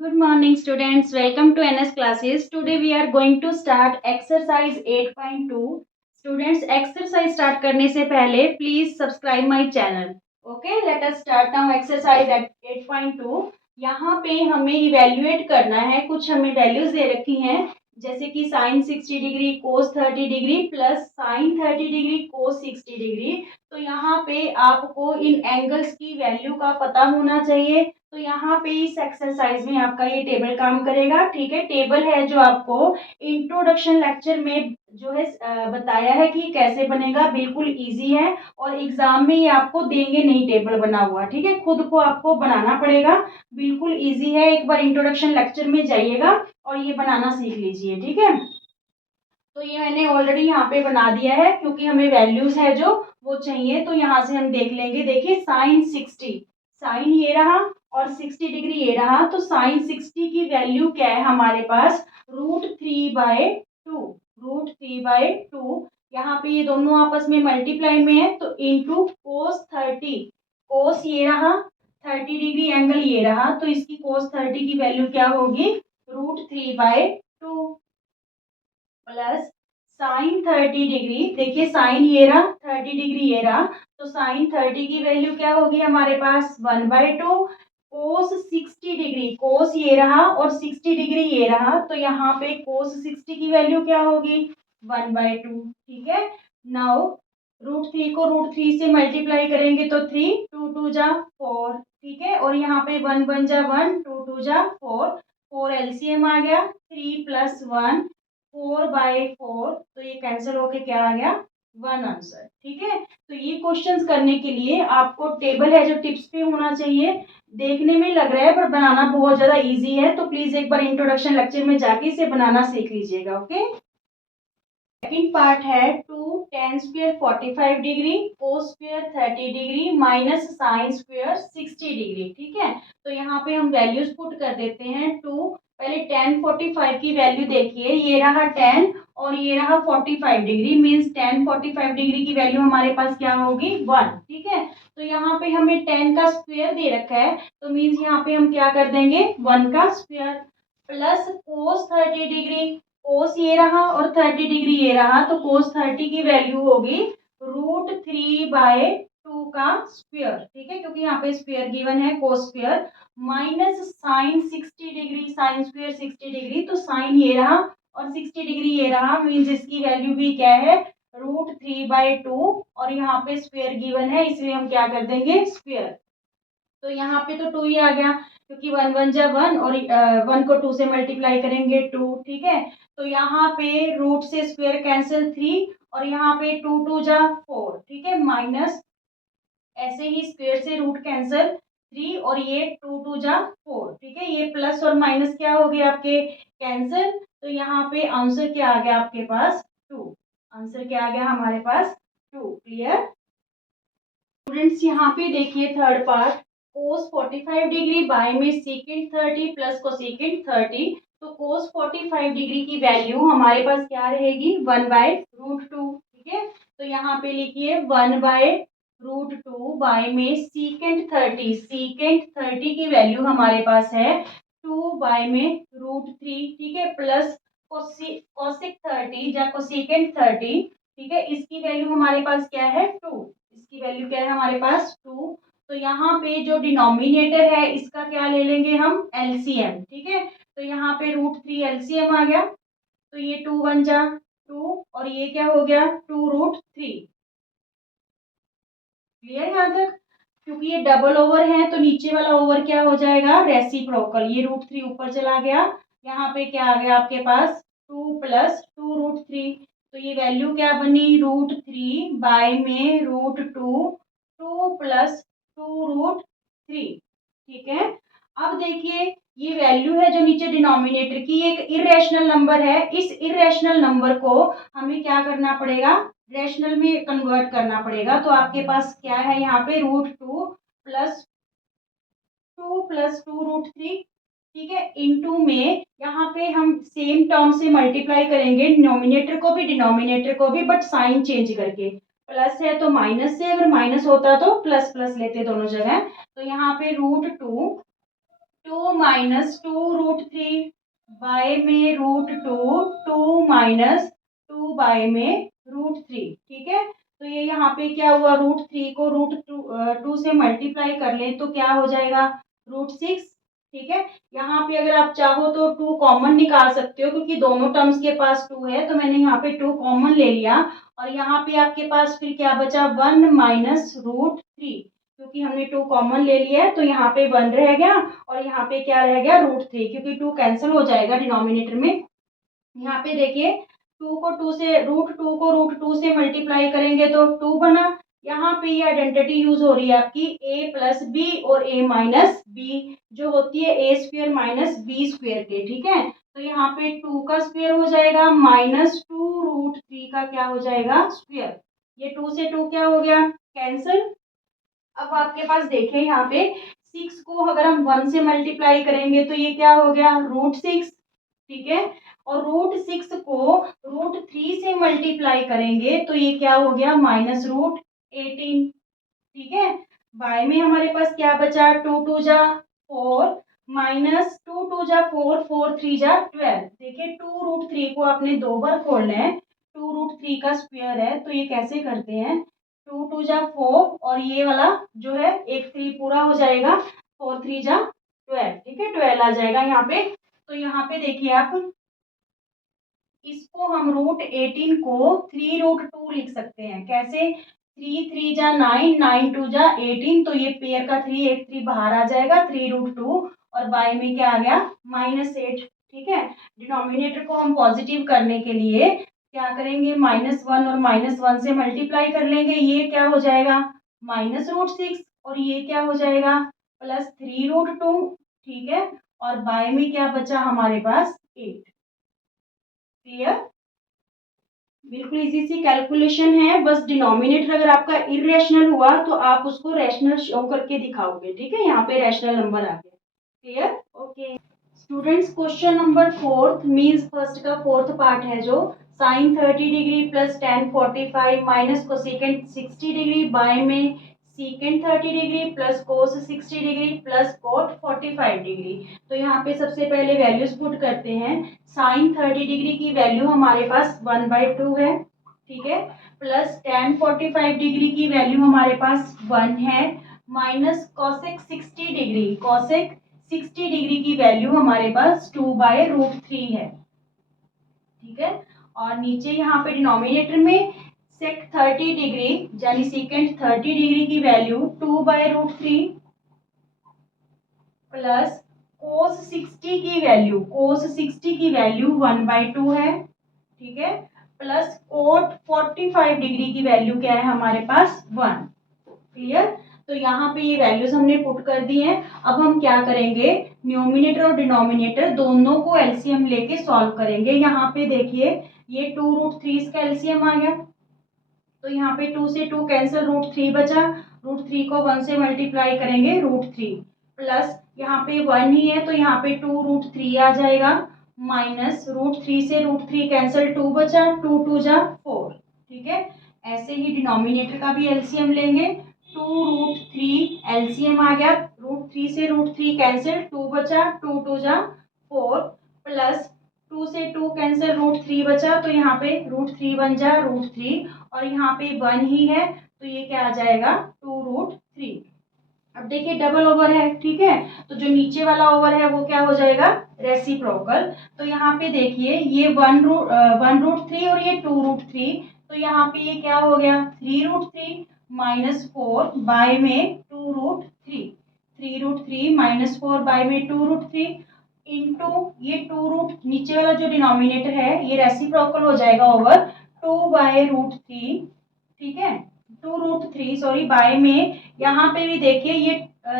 Good morning, students. Welcome to NS classes. Today we are going to start exercise 8.2. Students, exercise start करने से पहले please subscribe my channel. Okay, let us start now exercise at 8.2. यहाँ पे हमें evaluate करना है, कुछ हमें वैल्यूज दे रखी हैं जैसे कि साइन 60 डिग्री, कोस 30 डिग्री प्लस साइन 30 डिग्री, कोस 60 डिग्री। तो यहाँ पे आपको इन एंगल्स की वैल्यू का पता होना चाहिए। तो यहाँ पे इस एक्सरसाइज में आपका ये टेबल काम करेगा। ठीक है, टेबल है जो आपको इंट्रोडक्शन लेक्चर में जो है बताया है कि कैसे बनेगा। बिल्कुल इजी है और एग्जाम में ये आपको देंगे नहीं टेबल बना हुआ। ठीक है, खुद को आपको बनाना पड़ेगा। बिल्कुल इजी है, एक बार इंट्रोडक्शन लेक्चर में जाइएगा और ये बनाना सीख लीजिए। ठीक है, तो ये मैंने ऑलरेडी यहाँ पे बना दिया है क्योंकि हमें वैल्यूज है जो वो चाहिए। तो यहाँ से हम देख लेंगे। देखिए साइन 60, साइन ये रहा और 60 डिग्री ये रहा। तो साइन 60 की वैल्यू क्या है हमारे पास? √3/2, √3/2। यहाँ पे ये दोनों आपस में मल्टीप्लाई में है तो इंटू कोस 30, कोस ये रहा, 30 डिग्री एंगल ये रहा। तो इसकी कोस 30 की वैल्यू क्या होगी? √3/2 प्लस साइन 30 डिग्री। देखिए साइन ये रहा, 30 डिग्री ये रहा। तो साइन 30 की वैल्यू क्या होगी हमारे पास? 1/2। कोस 60 डिग्री, कोस ये रहा और 60 डिग्री ये रहा। तो यहाँ पे कोस 60 की वैल्यू क्या होगी? 1/2। ठीक है, नाउ √3 को √3 से मल्टीप्लाई करेंगे तो 3, 2 2 जा 4। ठीक है, और यहाँ पे 1 1 जा 1, 2 2 जा 4, 4 एलसीएम आ गया, 3 + 1 4/4। तो ये कैंसिल होके क्या आ गया? 1 आंसर। ठीक है, तो ये क्वेश्चंस करने के लिए आपको टेबल है जो टिप्स पे होना चाहिए। देखने में लग रहा है पर बनाना बहुत ज्यादा इजी है। तो प्लीज एक बार इंट्रोडक्शन लेक्चर में जाके इसे बनाना सीख लीजिएगा। ओके, सेकंड पार्ट है 2 tan² 45 degree, cos² 30 degree minus sin² 60 degree. ठीक है, तो यहाँ पे हम वैल्यूज पुट कर देते हैं। 2, पहले tan 45 की वैल्यू देखिए, ये रहा 10 और ये रहा 45 डिग्री, मीन्स tan 45 डिग्री की वैल्यू हमारे पास क्या होगी? 1। ठीक है, तो यहाँ पे हमें 10 का स्क्वायर दे रखा है तो मीन्स यहाँ पे हम क्या कर देंगे? 1 का स्क्वायर प्लस कोस 30 डिग्री, कोस ये रहा और 30 डिग्री ये रहा। तो कोस 30 की वैल्यू होगी √3/2 का स्क्वायर। ठीक है, क्योंकि यहाँ पे स्क्वायर गिवन है, cos square minus sine 60 degree, sin² 60 degree. तो साइन ये रहा और 60 डिग्री ये रहा, मीन्स इसकी वैल्यू भी क्या है? √3/2। और यहाँ पे स्क्वायर गिवन है इसलिए हम क्या कर देंगे? स्क्वायर। तो यहाँ पे तो 2 ही आ गया क्योंकि 1 1 जा 1 और 1 को 2 से मल्टीप्लाई करेंगे 2। ठीक है, तो यहाँ पे रूट से स्क्वायर कैंसिल 3 और यहाँ पे 2 2 जा 4। ठीक है, माइनस ऐसे ही स्क्वायर से रूट कैंसिल 3 और ये 2 2 जा 4। ठीक है, ये प्लस और माइनस क्या हो गया आपके? कैंसिल। तो यहाँ पे आंसर क्या आ गया आपके पास? 2। आंसर क्या आ गया हमारे पास? 2। Clear students? यहाँ पे देखिए third part, cos 45 degree by में सेकेंड 30 प्लस कोसेकेंड 30। तो कोस 45 डिग्री की वैल्यू हमारे पास क्या रहेगी? 1/√2। ठीक है, तो यहाँ पे लिखिए 1/√2 बाय में सेकेंड 30, सेकेंड 30 की वैल्यू हमारे पास है 2 बाय में √3। ठीक है, प्लस कोसिक 30 या कोसेकेंड 30। ठीक है, इसकी वैल्यू हमारे पास क्या है? 2। इसकी वैल्यू क्या है हमारे पास? 2। तो यहाँ पे जो डिनोमिनेटर है इसका क्या ले लेंगे हम? एलसीएम। ठीक है, तो यहाँ पे √3 एलसीएम आ गया। तो ये 2 1 जा 2 और ये क्या हो गया? 2√3। क्लियर यहाँ तक? क्योंकि ये डबल ओवर है तो नीचे वाला ओवर क्या हो जाएगा? रेसिप्रोकल। ये √3 ऊपर चला गया, यहाँ पे क्या आ गया आपके पास? 2 + 2√3। तो ये वैल्यू क्या बनी? √3 बाय में √2, 2 + 2√3। ठीक है, अब देखिए ये वैल्यू है जो नीचे डिनोमिनेटर की, एक इरेशनल नंबर है। इस इरेशनल नंबर को हमें क्या करना पड़ेगा? रैशनल में कन्वर्ट करना पड़ेगा। तो आपके पास क्या है यहाँ पे? √2 + 2 + 2√3। ठीक है, इनटू में यहाँ पे हम सेम टर्म से मल्टीप्लाई करेंगे, डिनोमिनेटर को भी डिनोमिनेटर को भी, बट साइन चेंज करके। प्लस है तो माइनस से, अगर माइनस होता तो प्लस प्लस लेते दोनों जगह। तो यहाँ पे √2 2 माइनस 2√3 बाय में √2, 2 माइनस 2 बाय में √3, ठीक है। तो ये यहाँ पे क्या हुआ, √3 को √2 से मल्टीप्लाई कर लें तो क्या हो जाएगा, √6, ठीक है। यहाँ पे अगर आप चाहो तो 2 कॉमन निकाल सकते हो, क्योंकि दोनों टर्म्स के पास 2 है, तो मैंने यहाँ पे 2 कॉमन ले लिया। और यहाँ पे आपके पास फिर क्या बचा, 1 माइनस √3, क्योंकि हमने 2 कॉमन ले लिया है तो यहाँ पे 1 रह गया और यहाँ पे क्या रह गया, √3, क्योंकि 2 कैंसिल हो जाएगा डिनोमिनेटर में। यहाँ पे देखिए 2 को 2 से √2 से मल्टीप्लाई करेंगे तो 2 बना। यहाँ पे ये आइडेंटिटी यूज हो रही है आपकी a प्लस बी और a माइनस बी, जो होती है a square minus B square के, ठीक है। तो यहाँ पे 2 का स्क्वायर हो जाएगा माइनस 2√3 का क्या हो जाएगा, स्क्वायर। ये 2 से 2 क्या हो गया, कैंसिल। अब आपके पास देखिए यहाँ पे 6 को अगर हम 1 से मल्टीप्लाई करेंगे तो ये क्या हो गया, √6, ठीक है। और √6 को √3 से मल्टीप्लाई करेंगे तो ये क्या हो गया, माइनस √18, ठीक है। बाय में हमारे पास क्या बचा, 2 2 जा 4 माइनस 2 2 जा 4, 4 3 जा 12। देखिए 2√3 को आपने 2 बार खोलना है, 2√3 का स्क्वायर है, तो ये कैसे करते हैं, 2 2 जा 4 और ये वाला जो है एक 3 पूरा हो जाएगा, 4 3 जा 12, ठीक है, 12 आ जाएगा यहाँ पे। तो यहाँ पे देखिए आप इसको हम √18 को 3√2 लिख सकते हैं, कैसे, 3 3 जा 9, 9 2 जा 18, तो ये पेयर का 3, एक 3 बाहर आ जाएगा, 3√2 और बाय में क्या आ गया, -8, ठीक है। डिनोमिनेटर को हम पॉजिटिव करने के लिए क्या करेंगे, -1 और -1 से मल्टीप्लाई कर लेंगे, ये क्या हो जाएगा, -√6 और ये क्या हो जाएगा, +3√2, ठीक है। और बाय में क्या बचा हमारे पास, 8, क्लियर। बिल्कुल इजी सी कैलकुलेशन है, बस डिनोमिनेटर अगर आपका इरेशनल हुआ तो आप उसको रैशनल शो करके दिखाओगे, ठीक है। यहाँ पे रैशनल नंबर आ गया, clear, okay. Students question number 4 means first का 4th पार्ट है, जो sine 30 degree plus tan 45 minus cosecant 60 degree by में secant 30 degree plus cos 60 degree plus cot 45 degree. तो यहाँ पे सबसे पहले वैल्यूज पुट करते हैं। साइन 30 डिग्री की वैल्यू हमारे पास 1/2 है, ठीक है, प्लस tan 45 डिग्री की वैल्यू हमारे पास 1 है, minus cosec 60 degree, cosec 60 degree की वैल्यू हमारे पास 2/√3 है, ठीक है। और नीचे यहाँ पे डिनोमिनेटर में सेक 30 डिग्री यानी सीकेंट 30 डिग्री की वैल्यू 2/√3 प्लस कोस 60 की वैल्यू, कोस 60 की वैल्यू 1/2 है, ठीक है, प्लस कोट 45 डिग्री की वैल्यू क्या है हमारे पास, 1, क्लियर। तो यहाँ पे ये वैल्यूज हमने पुट कर दी हैं। अब हम क्या करेंगे, न्यूमिनेटर और डिनोमिनेटर दोनों को एलसीएम लेके सॉल्व करेंगे। यहाँ पे देखिए ये 2√3 का एलसीएम आ गया, तो यहाँ पे 2 से 2 कैंसिल, √3 बचा, √3 को 1 से मल्टीप्लाई करेंगे, √3 प्लस यहाँ पे 1 ही है तो यहाँ पे 2√3 आ जाएगा, माइनस √3 से √3 कैंसिल, 2 बचा, 2 2 जा 4, ठीक है। ऐसे ही डिनोमिनेटर का भी एलसीएम लेंगे, 2√3 एलसीएम आ गया, √3 से √3 कैंसिल, 2 बचा, 2 2 जा 4 प्लस 2 से 2 कैंसिल, √3 बचा, तो यहाँ पे √3 बन जा √3 और यहाँ पे 1 ही है तो ये क्या आ जाएगा, 2√3। अब देखिए डबल ओवर है, ठीक है, तो जो नीचे वाला ओवर है वो क्या हो जाएगा, रेसिप्रोकल। तो यहाँ पे देखिए ये 1√3 और ये 2√3, तो यहाँ पे ये क्या हो गया, 3√3 -4 बाय में 2√3, 3√3 -4 बाय में 2√3 इंटू ये 2 नीचे वाला जो डिनोमिनेटर है ये रेसिप्रोकल हो जाएगा ओवर 2/√3, ठीक है, 2√3 सॉरी बाय में यहाँ पे भी देखिए ये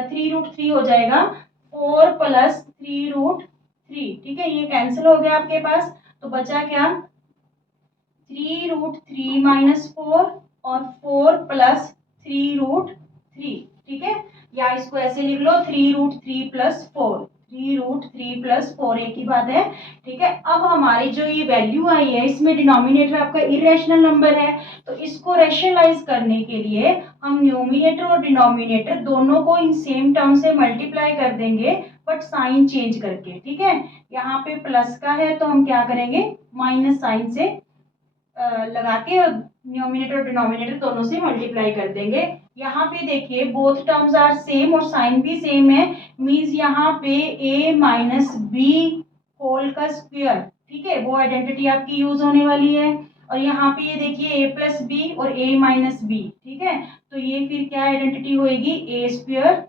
3√3 हो जाएगा, 4 प्लस 3√3, ठीक है, ये कैंसिल हो गया आपके पास, तो बचा क्या, 3√3 -4 और 4 प्लस 3√3, ठीक है, या इसको ऐसे लिख लो 3√3 प्लस 4, 3√3 प्लस 4 एक ही बात है, ठीक है। अब हमारी जो ये वैल्यू आई है इसमें डिनोमिनेटर आपका इरेशनल नंबर है, तो इसको रैशनलाइज करने के लिए हम न्यूमिनेटर और डिनोमिनेटर दोनों को इन सेम टर्म से मल्टीप्लाई कर देंगे, बट साइन चेंज करके, ठीक है। यहाँ पे प्लस का है तो हम क्या करेंगे, माइनस साइन से लगा के न्यूमिनेटर और डिनोमिनेटर दोनों से मल्टीप्लाई कर देंगे। यहाँ पे देखिए बोथ टर्म्स आर सेम और साइन भी सेम है, मीन्स यहाँ पे a माइनस बी होल का स्क्वायर, ठीक है, वो आइडेंटिटी आपकी यूज होने वाली है। और यहाँ पे ये देखिए a प्लस बी और a माइनस बी, ठीक है, तो ये फिर क्या आइडेंटिटी होगी, a square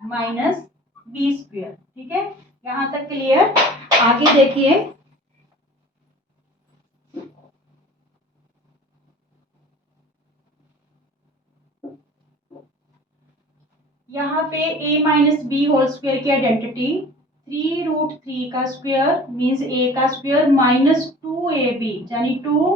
minus B square, ठीक है। यहाँ तक क्लियर। आगे देखिए, यहाँ पे a minus B whole square की आइडेंटिटी 3√3 का स्क्वायर मीन्स a का स्क्वायर माइनस 2ab यानी 2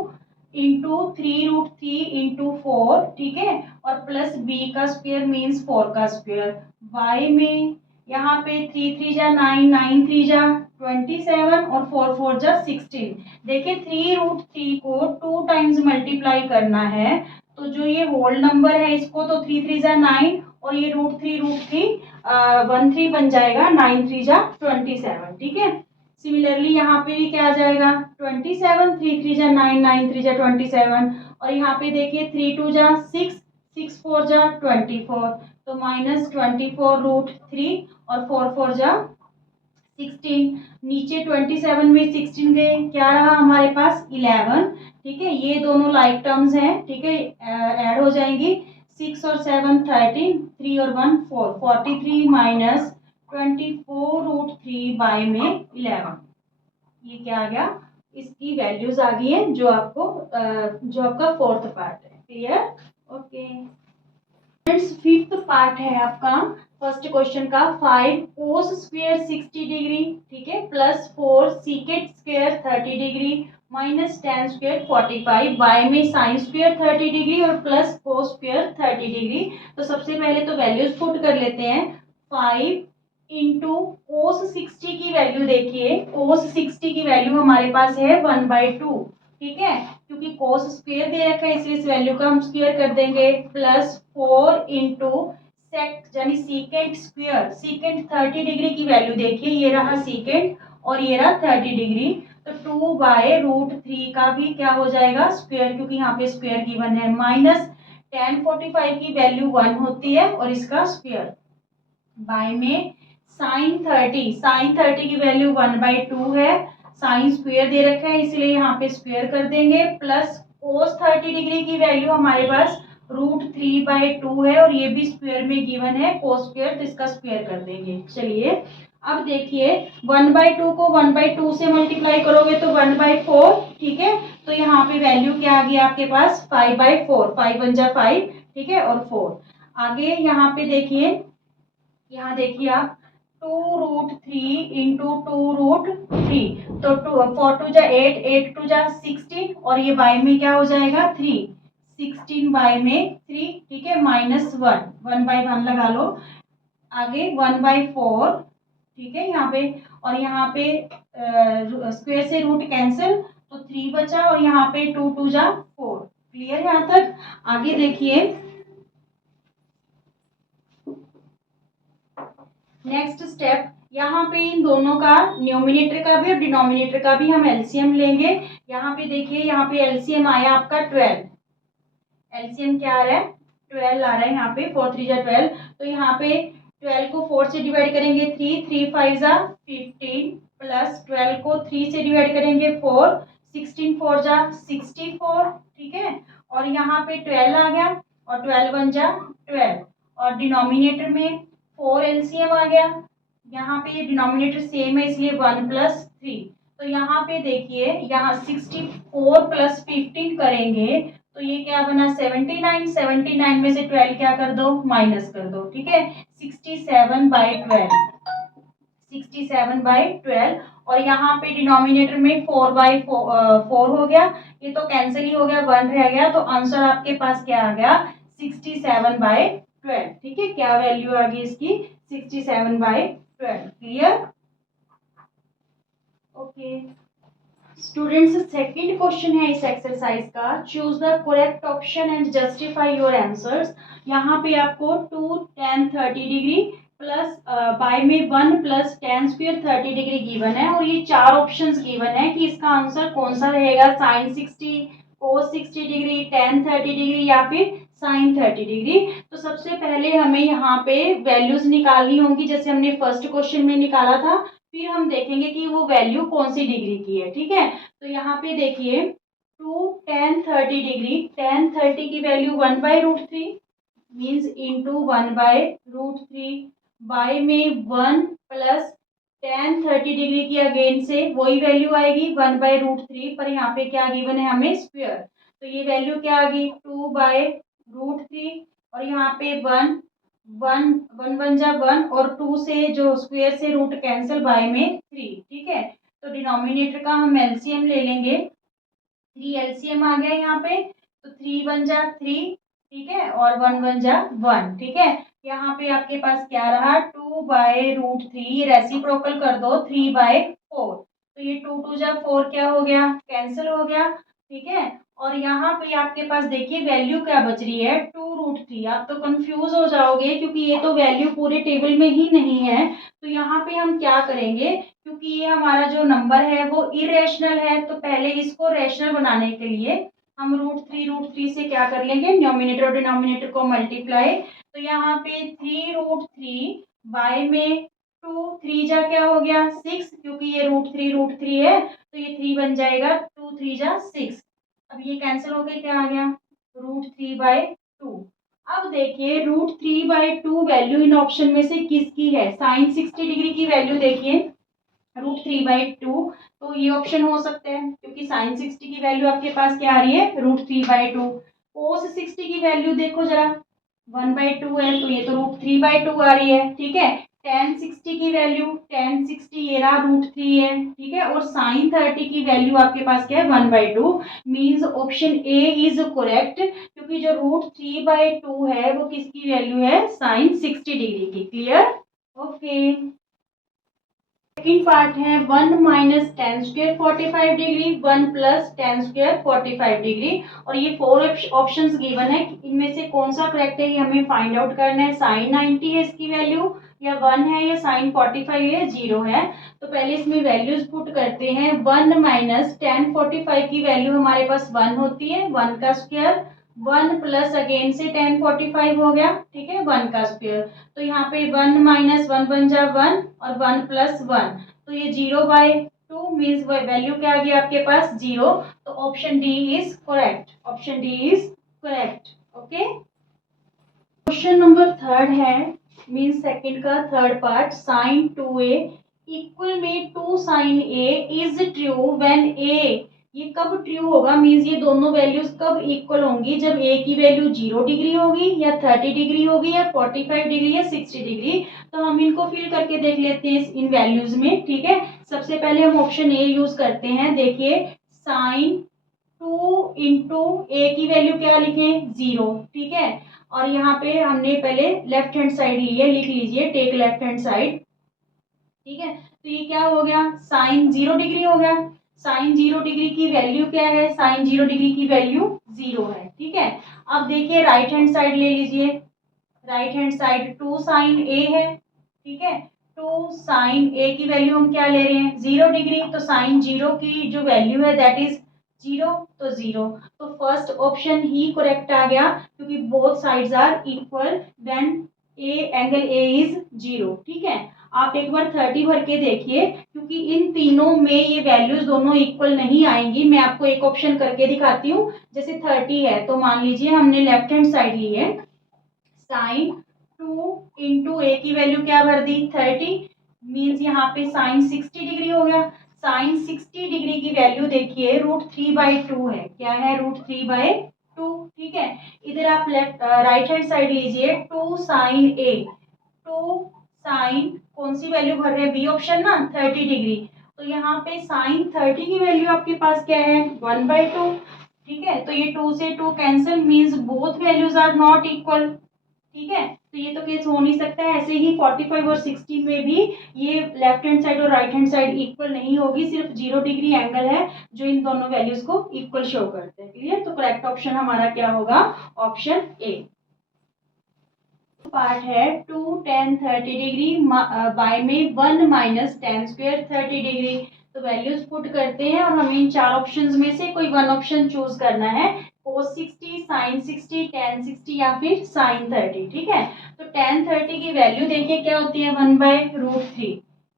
इंटू 3√3 इंटू 4, ठीक है, और प्लस b का स्क्वायर मीन्स 4 का स्क्वायर। y में यहाँ पे 3 3 जा 9, 9 3 जा 27 और 4 4 जा 16। देखिए 3√3 को 2 टाइम्स मल्टीप्लाई करना है, तो जो ये होल नंबर है इसको तो 3 3 जा 9 और ये √3 13 बन जाएगा, 9 3 जा 27, ठीक है। सिमिलरली यहाँ पे भी क्या आ जाएगा, 27, 3 3 जा 9, 9 3 जा 27 और यहाँ पे देखिए 3 2 जा 6, 6 4 जा 24, तो माइनस 24√3 और 4 4 जा 16, नीचे 27 में 16 गए, क्या रहा हमारे पास 11, ठीक है, ये दोनों लाइक टर्म्स हैं, ठीक है, ऐड हो जाएंगी। 6 और 7 13, 3 और 1 4, 43 माइनस 24√3 बाय में 11, ये क्या आ गया, इसकी वैल्यूज आ गई है जो आपको जो आपका फोर्थ पार्ट है। Clear, okay. Friends fifth part है आपका फर्स्ट क्वेश्चन का, 5 कोस स्क्वायर 60 डिग्री, ठीक है, plus 4 secant square 30 degree minus tan square 45 by में साइन स्क्वायर 30 डिग्री और प्लस कोस स्क्वायर 30 डिग्री। तो सबसे पहले तो वैल्यूज पुट कर लेते हैं। 5 इंटू कोस 60 की वैल्यू देखिए, कोस 60 की वैल्यू हमारे पास है 1/2, ठीक है, क्योंकि कोस स्क्वायर दे रखा है इसलिए इस वैल्यू का हम स्क्वायर कर देंगे, प्लस 4 इंटू सेक यानी सीकेंट स्क्वायर, सीकेंट 30 डिग्री की वैल्यू देखिए, ये रहा सीकेंट और ये रहा 30 डिग्री, तो 2/√3 का भी क्या हो जाएगा स्क्वायर, क्योंकि यहाँ पे स्क्वायर गिवन है, माइनस tan 45 की वैल्यू 1 होती है और इसका स्क्वायर बाय में साइन 30 की वैल्यू 1/2 है, साइन स्क्वायर दे रखा है इसलिए यहाँ पे स्क्वायर कर देंगे, प्लस कोस 30 डिग्री की वैल्यू हमारे पास √3/2 है और ये भी स्क्वायर में गिवन है कोस स्क्वायर, तो इसका स्क्वायर कर देंगे। चलिए अब देखिए 1/2 को 1/2 से मल्टीप्लाई करोगे तो 1/4, ठीक है, तो यहाँ पे वैल्यू क्या आ गई आपके पास 5/4, 5 1 जा 5, ठीक है, और 4। आगे यहाँ पे देखिए, यहाँ देखिए आप 2√3 इंटू 2√3, तो 4 2 जा 8, 8 2 जा 16 और ये बाय में क्या हो जाएगा 3, 16 बाय में 3, ठीक है, माइनस 1, 1/1 लगा लो। आगे 1/4, ठीक है, यहाँ पे और यहाँ पे स्क्वायर से रूट कैंसिल तो 3 बचा और यहाँ पे 2 2 जा 4। क्लियर यहाँ तक। आगे देखिए नेक्स्ट स्टेप, यहाँ पे इन दोनों का न्यूमिनेटर का भी और डिनोमिनेटर का भी हम एलसीएम लेंगे। यहाँ पे देखिए, यहाँ पे एलसीएम आया आपका 12, एलसीएम क्या आ रहा है 12 आ रहा है, यहाँ पे 4 3 जा 12, तो यहाँ पे 12 को 4 से डिवाइड करेंगे 3, 3 5 जा 15 प्लस 12 को 3 से डिवाइड करेंगे 4, 16 4 जा 64, ठीक है, और यहाँ पे 12 आ गया और 12 1 जा 12 और डिनोमिनेटर में 4 एलसीएम आ गया, यहाँ पे ये डिनोमिनेटर सेम है इसलिए 1 + 3, तो यहाँ पे देखिए यहाँ 64 + 15 करेंगे तो ये क्या बना 79, 79 में से 12 क्या कर दो माइनस कर दो, ठीक है, 67/12, 67/12 और यहाँ पे डिनोमिनेटर में 4/4 हो गया, ये तो कैंसिल ही हो गया, 1 रह गया, तो आंसर आपके पास क्या आ गया 67/12, ठीक है, क्या वैल्यू आ गई इसकी 67/12। Clear, okay students. Second question है इस एक्सरसाइज का, choose the correct option and justify your answers. यहाँ पे आपको 2 tan 30 डिग्री प्लस बाय में 1 plus ten square 30 degree given है और ये चार ऑप्शंस गिवन है कि इसका आंसर कौन सा रहेगा, साइन 60, कोस 60 डिग्री, टेन 30 डिग्री या फिर साइन 30 डिग्री। तो सबसे पहले हमें यहाँ पे वैल्यूज निकालनी होंगी जैसे हमने फर्स्ट क्वेश्चन में निकाला था, फिर हम देखेंगे कि वो वैल्यू कौन सी डिग्री की है। ठीक है, तो यहाँ पे देखिए 2 टेन 30 डिग्री, टेन 30 की वैल्यू 1/√3 मीन्स इंटू 1/√3 बाय में 1 प्लस टेन 30 डिग्री की अगेन से वही वैल्यू आएगी 1/√3 पर यहाँ पे क्या गिवन है हमें स्क्वायर, तो ये वैल्यू क्या आ गई 2/√3 और यहाँ पे 1 1 1 1 जा 1 और 2 से जो स्क्वायर से रूट कैंसिल बाय में 3। ठीक है, तो डिनोमिनेटर का हम एलसीएम ले लेंगे, 3 एलसीएम आ गया यहाँ पे, तो 3 1 जा 3, ठीक है, और 1 1 जा 1। ठीक है, यहाँ पे आपके पास क्या रहा 2/√3, रेसिप्रोकल कर दो 3/4, तो ये 2 2 जा 4 क्या हो गया कैंसिल हो गया। ठीक है, और यहाँ पे आपके पास देखिए वैल्यू क्या बच रही है 2√3। आप तो कंफ्यूज हो जाओगे क्योंकि ये तो वैल्यू पूरे टेबल में ही नहीं है, तो यहाँ पे हम क्या करेंगे क्योंकि ये हमारा जो नंबर है वो इरेशनल है, तो पहले इसको रेशनल बनाने के लिए हम √3 से क्या कर लेंगे न्यूमरेटर और डिनोमिनेटर को मल्टीप्लाई, तो यहाँ पे 3√3 बाय में 2 3 जा क्या हो गया 6, क्योंकि ये √3 है तो ये 3 बन जाएगा 2 3 जा 6। अब ये कैंसिल हो गया, क्या आ गया √3/2। अब देखिए √3/2 वैल्यू इन ऑप्शन में से किसकी है, साइन 60 डिग्री की वैल्यू देखिए √3/2, तो ये ऑप्शन हो सकते हैं क्योंकि साइन 60 की वैल्यू आपके पास क्या आ रही है √3/2। कोस 60 की वैल्यू देखो जरा 1/2 है तो ये तो √3/2 आ रही है। ठीक है, टेन 60 की वैल्यू टेन 60 ये रहा √3 है। ठीक है, और साइन 30 की वैल्यू आपके पास क्या है 1/2, means option A is correct क्योंकि जो √3/2 है वो किसकी वैल्यू है साइन 60 डिग्री की। Clear, okay. सेकंड पार्ट है 1 minus tan square 45 degree, 1 plus ten square 45 degree, और ये 4 ऑप्शंस गिवन है, इनमें से कौन सा करेक्ट है ये हमें फाइंड आउट करना है। साइन 90 है इसकी वैल्यू, या 1 है, या साइन 45 है, 0 है। तो पहले इसमें वैल्यूज पुट करते हैं। 1 माइनस टेन 45 की वैल्यू हमारे पास 1 होती है, 1 का स्क्वायर, 1 प्लस अगेन से टेन 45 हो गया। ठीक है, 1 का स्क्वायर, तो यहाँ पे 1 माइनस 1 बन जा 1 और 1 प्लस 1, तो ये 0/2 मीन्स वैल्यू क्या आ गई आपके पास 0, तो option D is correct, option D is correct. Okay, question number third है मीन्स सेकंड का third part, sine 2a equal में 2 sine a is true when a, ये कब ट्रू होगा मीन्स ये दोनों वैल्यूज कब इक्वल होंगी, जब a की वैल्यू 0 डिग्री होगी या 30 डिग्री होगी या 45 डिग्री या 60 डिग्री। तो हम इनको फिल करके देख लेते हैं इन वैल्यूज में। ठीक है, सबसे पहले हम ऑप्शन ए यूज करते हैं। देखिए साइन 2 इंटू ए की वैल्यू क्या लिखें 0। ठीक है, और यहाँ पे हमने पहले लेफ्ट हैंड साइड ली है, लिख लीजिए टेक लेफ्ट हैंड साइड। ठीक है, तो ये क्या हो गया साइन 0 डिग्री हो गया। साइन 0 डिग्री की वैल्यू क्या है, साइन 0 डिग्री की वैल्यू 0 है। ठीक है, अब देखिए राइट हैंड साइड ले लीजिए, राइट हैंड साइड 2 साइन ए है। ठीक है, 2 साइन ए की वैल्यू हम क्या ले रहे हैं 0 डिग्री, तो साइन 0 की जो वैल्यू है दैट इज 0, तो 0, तो फर्स्ट ऑप्शन ही करेक्ट आ गया क्योंकि both sides are equal when A angle A is 0। ठीक है, आप एक बार 30 भर के देखिए क्योंकि इन तीनों में ये वैल्यूज दोनों इक्वल नहीं आएंगी। मैं आपको एक ऑप्शन करके दिखाती हूँ, जैसे 30 है तो मान लीजिए हमने लेफ्ट हैंड साइड ली है, साइन 2 इंटू ए की वैल्यू क्या भर दी 30, मीन्स यहाँ पे साइन 60 डिग्री हो गया। साइन 60 डिग्री की वैल्यू देखिए √3/2 है, क्या है √3/2। ठीक है, इधर आप लेफ्ट राइट हैंड साइड लीजिए 2 साइन ए, 2 साइन कौन सी वैल्यू भर रहे हैं बी ऑप्शन ना 30 डिग्री, तो यहाँ पे साइन 30 की वैल्यू आपके पास क्या है 1/2। ठीक है, तो ये 2 से 2 cancel means both values are not equal. ठीक है, तो ये तो केस हो नहीं सकता है। ऐसे ही 45 और 60 में भी ये लेफ्ट हैंड साइड और राइट हैंड साइड इक्वल नहीं होगी, सिर्फ 0 डिग्री एंगल है जो इन दोनों वैल्यूज को इक्वल शो करते हैं। क्लियर, तो करेक्ट ऑप्शन हमारा क्या होगा ऑप्शन ए। पार्ट है 2 tan 30 डिग्री बाय में 1 माइनस tan स्क्वायर 30 डिग्री। तो वैल्यूज पुट करते हैं और हमें इन चार ऑप्शंस में से कोई वन ऑप्शन चूज करना है, cos 60, sin 60, tan 60 या फिर sin 30। ठीक है, तो tan 30 की वैल्यू देखिए क्या होती है, 1/√3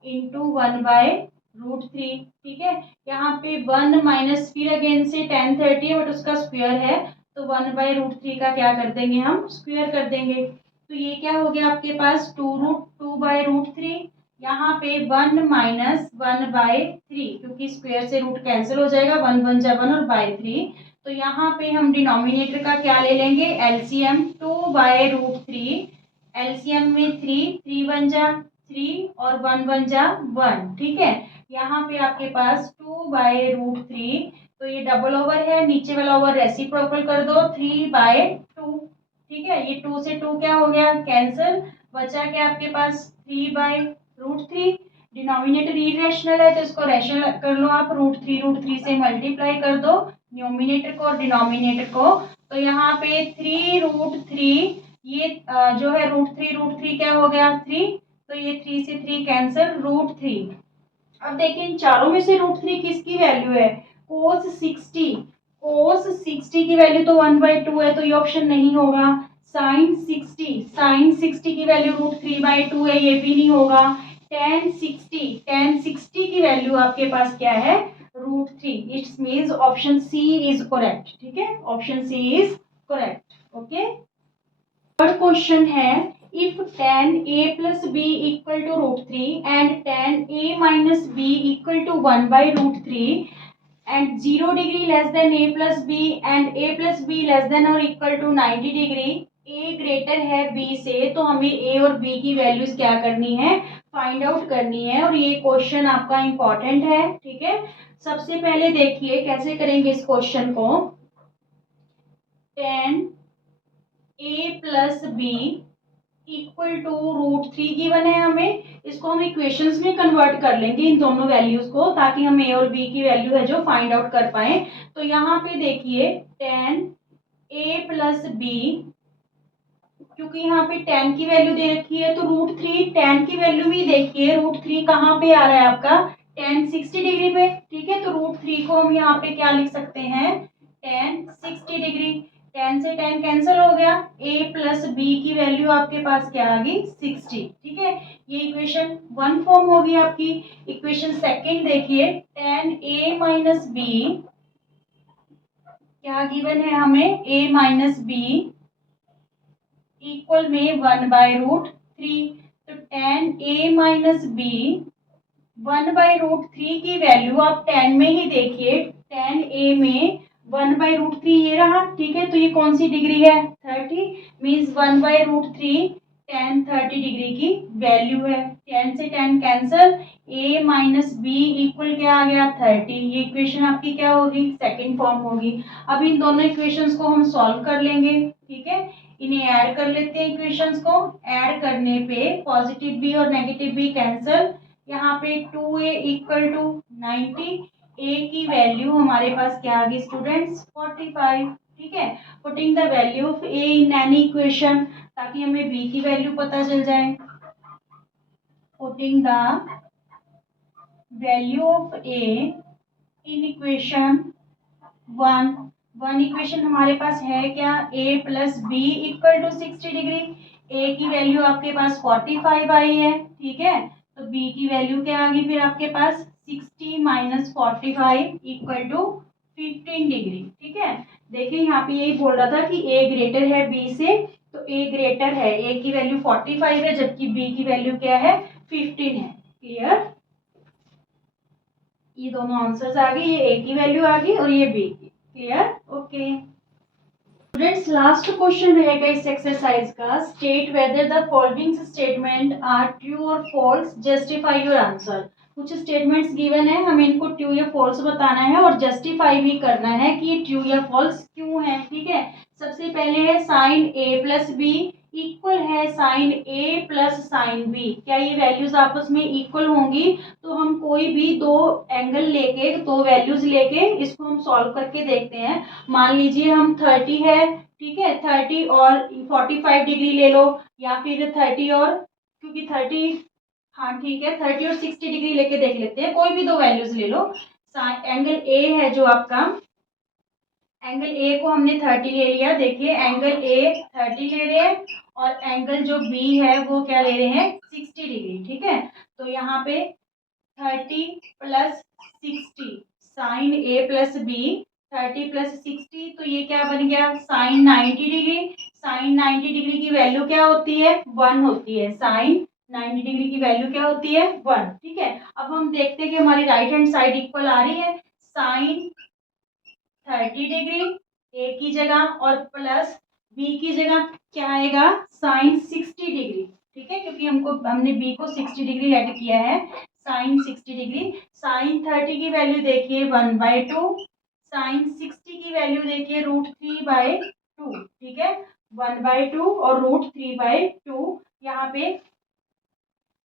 इंटू 1/√3। ठीक है, यहाँ पे 1 माइनस फिर अगेन से tan 30 है बट उसका स्क्वायर है, तो 1/√3 का क्या कर देंगे, हम स्क्वायर कर देंगे। तो ये क्या हो गया आपके पास 2√2/√3। यहाँ पे 1 माइनस 1/3, क्योंकि स्क्वायर से रूट कैंसिल हो जाएगा, 1 1 जा 1 और बाई 3। तो यहाँ पे हम डिनोमिनेटर का क्या ले लेंगे, एलसीएम 2/√3। एलसीएम में 3 1 जा 3 और 1 1 जा 1। ठीक है, यहाँ पे आपके पास 2/√3, तो ये डबल ओवर है, नीचे वाला ओवर रेसिप्रोकल कर दो, 3/2। ठीक है, ये 2 से 2 क्या हो गया, कैंसिल, बचा क्या आपके पास 3/√3। डिनोमिनेटर इरेशनल है तो इसको रेशनल कर लो आप, √3 से मल्टीप्लाई कर दो न्यूमिनेटर को और डिनोमिनेटर को। तो यहाँ पे 3√3, ये जो है √3 क्या हो गया 3, तो ये 3 से 3 कैंसिल, √3। अब देखिए इन चारों में से √3 किसकी वैल्यू है, cos 60। cos 60 की वैल्यू तो 1/2 है, तो ये ऑप्शन नहीं होगा। sin 60 की वैल्यू √3/2 है, ये भी नहीं होगा। tan 60 की वैल्यू आपके पास क्या है, √3। It's means option C is correct. ठीक है, option C is correct. Okay, third question है, if tan a plus b equal to √3 and tan a minus b equal to 1/√3 and 0 degree less than a plus b and a plus b less than or equal to 90 degree, a greater है b से, तो हमें a और b की values क्या करनी है, find out करनी है। और ये क्वेश्चन आपका इम्पोर्टेंट है। ठीक है, सबसे पहले देखिए कैसे करेंगे इस क्वेश्चन को। tan a plus b equal to √3 given है हमें, इसको हम इक्वेशंस में कन्वर्ट कर लेंगे इन दोनों वैल्यूज को, ताकि हम a और b की वैल्यू है जो फाइंड आउट कर पाए। तो यहाँ पे देखिए tan a प्लस b, क्योंकि यहाँ पे tan की वैल्यू दे रखी है तो √3, tan की वैल्यू भी देखिए √3 कहाँ पे आ रहा है आपका, tan 60 डिग्री पे। ठीक है, तो √3 को हम यहाँ पे क्या लिख सकते हैं, tan 60 डिग्री। tan से tan कैंसिल हो गया, a प्लस b की वैल्यू आपके पास क्या आ गई, 60। ठीक है, ये इक्वेशन 1 फॉर्म होगी आपकी। इक्वेशन सेकंड देखिए, tan a माइनस b, क्या गिवन है हमें, a माइनस b इक्वल में 1/√3। तो tan a माइनस b 1/√3 की वैल्यू आप tan में ही देखिए, tan a में 1/√3 ये रहा। ठीक है, तो ये कौन सी डिग्री है, 30, मीन्स 1/√3 tan 30 डिग्री की वैल्यू है। tan से tan cancel, a minus b equal क्या आ गया, 30। ये इक्वेशन आपकी क्या होगी, सेकंड फॉर्म होगी। अब इन दोनों इक्वेशंस को हम सॉल्व कर लेंगे। ठीक है, इन्हें ऐड कर लेते हैं इक्वेशंस को। ऐड करने पे पॉजिटिव b और नेगेटिव b कैंसिल, यहाँ पे 2a इक्वल टू 90, a की वैल्यू हमारे पास क्या आ गई स्टूडेंट्स, 45। ठीक है, putting the value of a in any equation, ताकि हमें b की वैल्यू पता चल जाए। Putting the value of a in equation 1 equation हमारे पास है क्या, a plus B equal to 60 degree. a की वैल्यू आपके पास 45 आई है। ठीक है, तो b की वैल्यू क्या आ गई फिर आपके पास, 60 माइनस 45 इक्वल टू 15 डिग्री। ठीक है, देखिए यहाँ पे यही बोल रहा था कि a ग्रेटर है b से, तो a ग्रेटर है, a की वैल्यू 45 है जबकि b की वैल्यू क्या है, 15 है। क्लियर, ये दोनों आंसर्स आ गए, ये a की वैल्यू आ गई और ये b की। Clear, okay students, last question रहेगा इस एक्सरसाइज का, state whether the following statement are true और फॉल्स, जस्टिफाई योर आंसर। कुछ स्टेटमेंट्स गिवन है, हमें इनको ट्रू या फॉल्स बताना है और जस्टिफाई भी करना है कि ये ट्रू या फॉल्स क्यों है। ठीक है, सबसे पहले है sine a plus B equal है sine a plus sine b, क्या ये वैल्यूज आपस में इक्वल होंगी, तो हम कोई भी दो एंगल लेके, दो वैल्यूज लेके इसको हम सॉल्व करके देखते हैं। मान लीजिए हम 30 है ठीक है, 30 और 45 डिग्री ले लो, या फिर 30 और, क्योंकि 30, हाँ ठीक है, 30 और 60 डिग्री लेके देख लेते हैं, कोई भी दो वैल्यूज ले लो। एंगल ए है जो आपका, एंगल ए को हमने 30 ले लिया, देखिए एंगल ए 30 ले रहे हैं, और एंगल जो बी है वो क्या ले रहे हैं, 60 डिग्री। ठीक है, तो यहाँ पे 30 प्लस 60 साइन ए प्लस बी, 30 प्लस 60, तो ये क्या बन गया, साइन 90 डिग्री। साइन 90 डिग्री की वैल्यू क्या होती है, 1 होती है। साइन 90 डिग्री की वैल्यू क्या होती है, 1। ठीक है, अब हम देखते हैं कि हमारी राइट हैंड साइड इक्वल आ रही है। साइन 30 डिग्री ए की जगह और प्लस बी की जगह क्या आएगा, साइन 60 डिग्री। ठीक है, क्योंकि हमने बी को 60 डिग्री लेट किया है, साइन 60 डिग्री। साइन 30 की वैल्यू देखिए 1/2, साइन 60 की वैल्यू देखिए √3/2। ठीक है, 1/2 और √3/2। यहाँ पे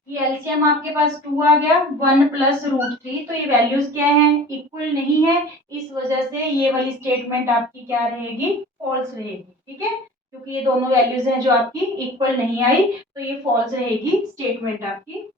ये एलसीएम आपके पास 2 आ गया, 1 प्लस √3, तो ये वैल्यूज क्या है, इक्वल नहीं है, इस वजह से ये वाली स्टेटमेंट आपकी क्या रहेगी, फॉल्स रहेगी। ठीक है, क्योंकि ये दोनों वैल्यूज हैं जो आपकी इक्वल नहीं आई, तो ये फॉल्स रहेगी स्टेटमेंट आपकी।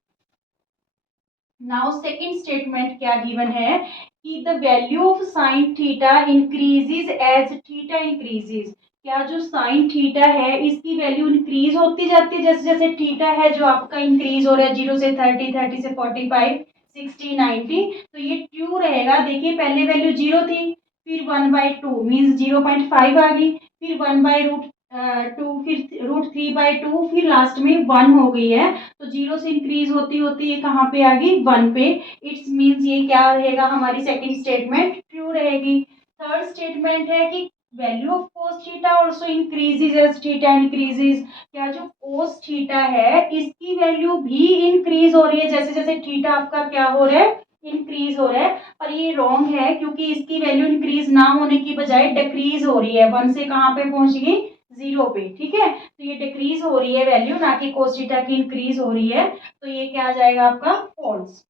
नाउ सेकंड स्टेटमेंट क्या गिवन है कि the value of sine theta increases as theta increases. क्या जो साइन थीटा है इसकी वैल्यू इंक्रीज होती जाती है जैसे जैसे थीटा है जो आपका इंक्रीज हो रहा है, 0 से 30, 30 से 45, 60, 90, तो ये ट्रू रहेगा। देखिए पहले वैल्यू 0 थी, फिर 1/2 मीन्स 0.5 आ गई, फिर 1/√2, फिर √3/2, फिर लास्ट में 1 हो गई है। तो 0 से इंक्रीज होती होती ये कहाँ पे आ गई, 1 पे। इट्स मीन्स ये क्या रहेगा, हमारी सेकंड स्टेटमेंट ट्रू रहेगी। थर्ड स्टेटमेंट है कि value of cos theta also increases as theta increases. क्या जो cos थीटा है इसकी वैल्यू भी इंक्रीज हो रही है जैसे जैसे थीटा आपका क्या हो रहा है, इंक्रीज हो रहा है। पर ये रॉन्ग है, क्योंकि इसकी वैल्यू इंक्रीज ना होने की बजाय डिक्रीज हो रही है, 1 से कहाँ पे पहुंच गई, 0 पे। ठीक है, तो ये डिक्रीज हो रही है वैल्यू, ना कि cos थीटा की इंक्रीज हो रही है, तो ये क्या आ जाएगा आपका, false.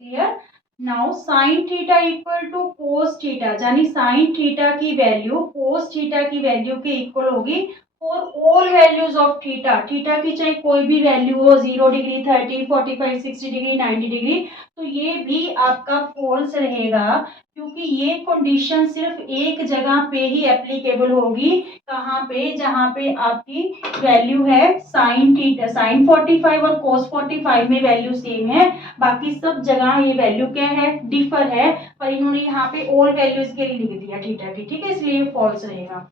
Clear. Now sine theta equal to cos theta, यानी साइन थीटा की वैल्यू कोस थीटा की वैल्यू के इक्वल होगी for all values of theta. Theta की चाहे कोई भी वैल्यू हो, 0 डिग्री, 30, 45, 60 डिग्री, 90 डिग्री, तो ये भी आपका फॉल्स रहेगा, क्योंकि ये कंडीशन सिर्फ एक जगह पे ही एप्लीकेबल होगी। कहाँ पे, जहाँ पे आपकी वैल्यू है साइन थीटा, साइन 45 और कोस 45 में वैल्यू सेम है, बाकी सब जगह ये वैल्यू क्या है, डिफर है। पर इन्होंने यहाँ पे ऑल वैल्यूज के लिए लिख दिया थीटा की। ठीक है, इसलिए फॉल्स रहेगा।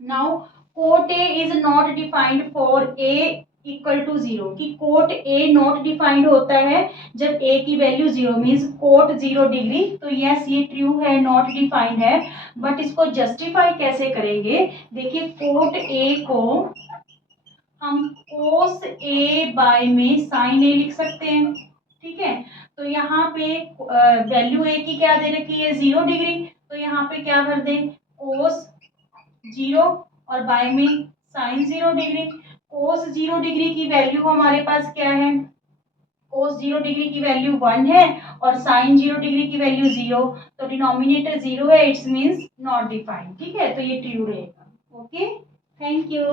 Now cot A is not defined for A equal to 0, कि कोट ए नॉट डिफाइंड होता है जब ए की वैल्यू 0 मीन्स कोट 0 डिग्री। तो यस ये ट्रू है, नॉट डिफाइंड है। बट इसको जस्टिफाई कैसे करेंगे, देखिए कोट ए को हम कोस ए बाय में साइन ए लिख सकते हैं। ठीक है, तो यहाँ पे वैल्यू ए की क्या दे रखी है, 0 डिग्री, तो यहाँ पे क्या भर दें, कोस 0 और बाय में साइन 0 डिग्री। कोस 0 डिग्री की वैल्यू हमारे पास क्या है, कोस 0 डिग्री की वैल्यू 1 है और साइन 0 डिग्री की वैल्यू 0, तो डिनोमिनेटर 0 है, इट्स मीन्स नॉट डिफाइंड। ठीक है, तो ये ट्रू रहेगा। Okay, thank you.